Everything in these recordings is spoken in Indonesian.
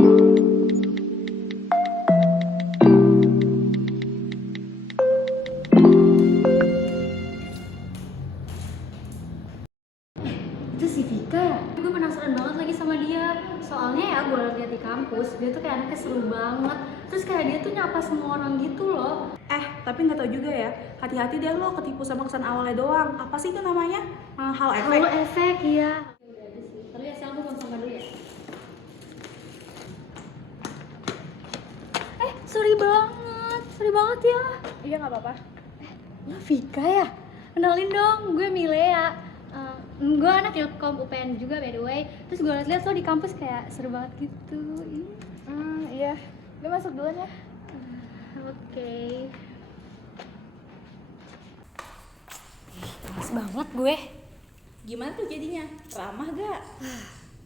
Itu si Vika ya? Gue penasaran banget lagi sama dia. Soalnya ya gue lihat di kampus, dia tuh kayak anaknya seru banget. Terus kayak dia tuh nyapa semua orang gitu loh. Tapi nggak tahu juga ya. Hati-hati deh lo ketipu sama kesan awalnya doang. Apa sih itu namanya? Halo efek. Halo efek ya. Udah ada sih. Tapi ya sekarang gue mau sama dulu ya. Sorry banget ya. Iya nggak apa-apa. Lo Vika ya? Kenalin dong, gue Milea. Gue anak Ilkom UPN juga by the way. Terus gue liat-liat lo di kampus kayak seru banget gitu. Iya. Gue masuk duluan ya. Oke. Males banget gue. Gimana tuh jadinya? Ramah gak?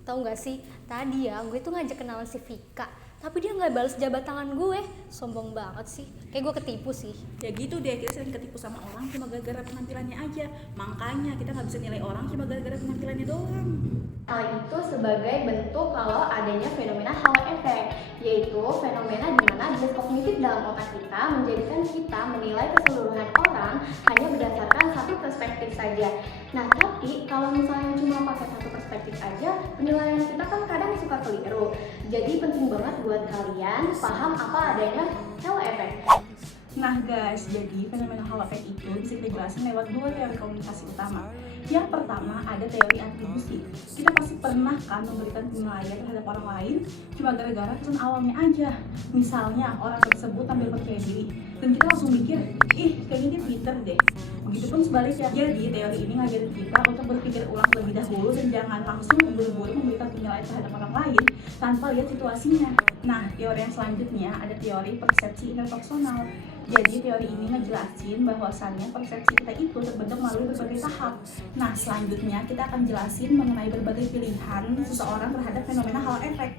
Tahu nggak sih, tadi ya gue tuh ngajak kenalan si Vika, tapi dia nggak balas jabat tangan gue. Sombong banget sih, kayak gue ketipu sih. Ya gitu deh, kita sering ketipu sama orang cuma gara-gara penampilannya aja. Makanya kita nggak bisa nilai orang cuma gara-gara penampilannya doang. Hal itu sebagai bentuk kalau adanya fenomena Halo efek, yaitu fenomena di mana bias kognitif dalam otak kita menjadikan kita menilai keseluruhan orang hanya berdasarkan satu perspektif saja. Nah, tapi kalau misalnya cuma pakai satu perspektif aja, penilaian kita kan kadang suka keliru. Jadi penting banget buat kalian paham apa adanya Halo efek. Nah guys, jadi fenomena halo efek itu bisa kita jelasin lewat dua teori komunikasi utama. Yang pertama ada teori atribusi. Kita pasti pernah kan memberikan penilaian terhadap orang lain cuma gara-gara kesan awalnya aja. Misalnya orang tersebut tampil percaya diri dan kita langsung mikir, ih kayaknya dia pinter deh. Begitupun sebaliknya. Jadi teori ini ngajarin kita untuk berpikir ulang lebih dahulu dan jangan langsung buru-buru memberikan penilaian terhadap orang lain tanpa lihat situasinya. Nah, teori yang selanjutnya ada teori persepsi interpersonal. Jadi teori ini ngejelasin bahwasannya persepsi kita itu terbentuk melalui berbagai tahap. Nah, selanjutnya kita akan jelasin mengenai berbagai pilihan seseorang terhadap fenomena halo efek.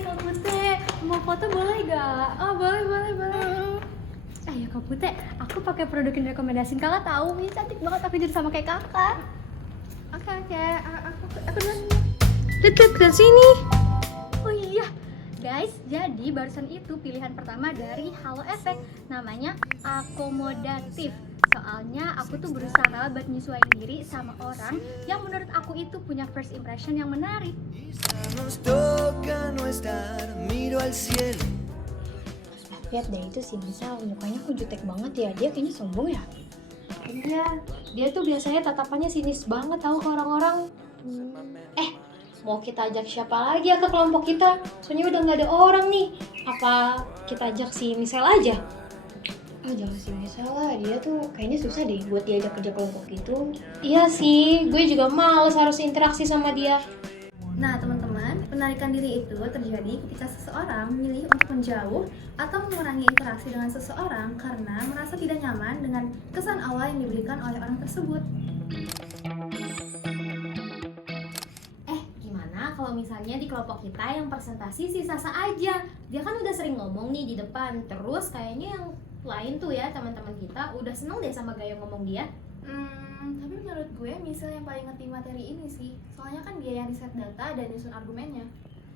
Kak Putih, mau foto boleh gak? Oh boleh. Ya Kak Putih, aku pakai produk yang rekomendasiin kakak tahu, ini cantik banget, aku jadi sama kayak kakak. Oke, aku duluan. Lihat sini. Oh iya, guys, jadi barusan itu pilihan pertama dari Halo efek, namanya akomodatif. Soalnya aku tuh berusaha buat nyesuaiin diri sama orang yang menurut aku itu punya first impression yang menarik. Lihat deh itu si Misal, mukanya kok jutek banget ya, dia kayaknya sombong ya. Iya, dia tuh biasanya tatapannya sinis banget tahu ke orang-orang. Mau kita ajak siapa lagi ya ke kelompok kita? Soalnya udah nggak ada orang nih. Apa kita ajak si Misal aja? Jangan si Misal lah, dia tuh kayaknya susah deh buat diajak kerja kelompok gitu. Iya sih, gue juga males harus interaksi sama dia. Nah teman-teman, penarikan diri itu terjadi ketika seseorang memilih untuk menjauh atau mengurangi interaksi dengan seseorang karena merasa tidak nyaman dengan kesan awal yang diberikan oleh orang tersebut. Gimana kalau misalnya di kelompok kita yang presentasi si Sasa aja? Dia kan udah sering ngomong nih di depan, terus kayaknya yang lain tuh ya teman-teman kita udah seneng deh sama gaya ngomong dia. Tapi menurut gue Misal yang paling ngerti materi ini sih. Soalnya kan dia yang riset data dan nyusun argumennya.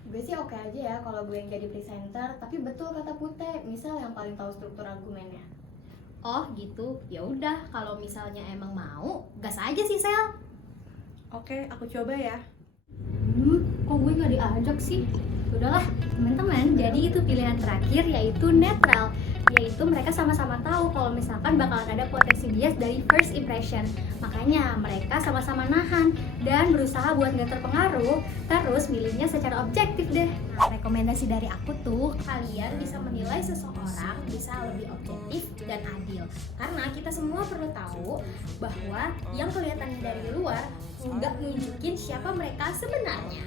Gue sih oke aja ya kalau gue yang jadi presenter, tapi betul kata Pute, Misal yang paling tahu struktur argumennya. Oh gitu, ya udah kalau misalnya emang mau, gas aja sih Sel. Oke, aku coba ya. Kok gue gak diajak sih? Udahlah teman-teman, jadi itu pilihan terakhir yaitu netral, yaitu mereka sama-sama tahu kalau misalkan bakalan ada potensi bias dari first impression. Makanya mereka sama-sama nahan dan berusaha buat gak terpengaruh, terus milihnya secara objektif deh. Nah, rekomendasi dari aku tuh, kalian bisa menilai seseorang bisa lebih objektif dan adil. Karena kita semua perlu tahu bahwa yang kelihatannya dari luar nggak nunjukin siapa mereka sebenarnya.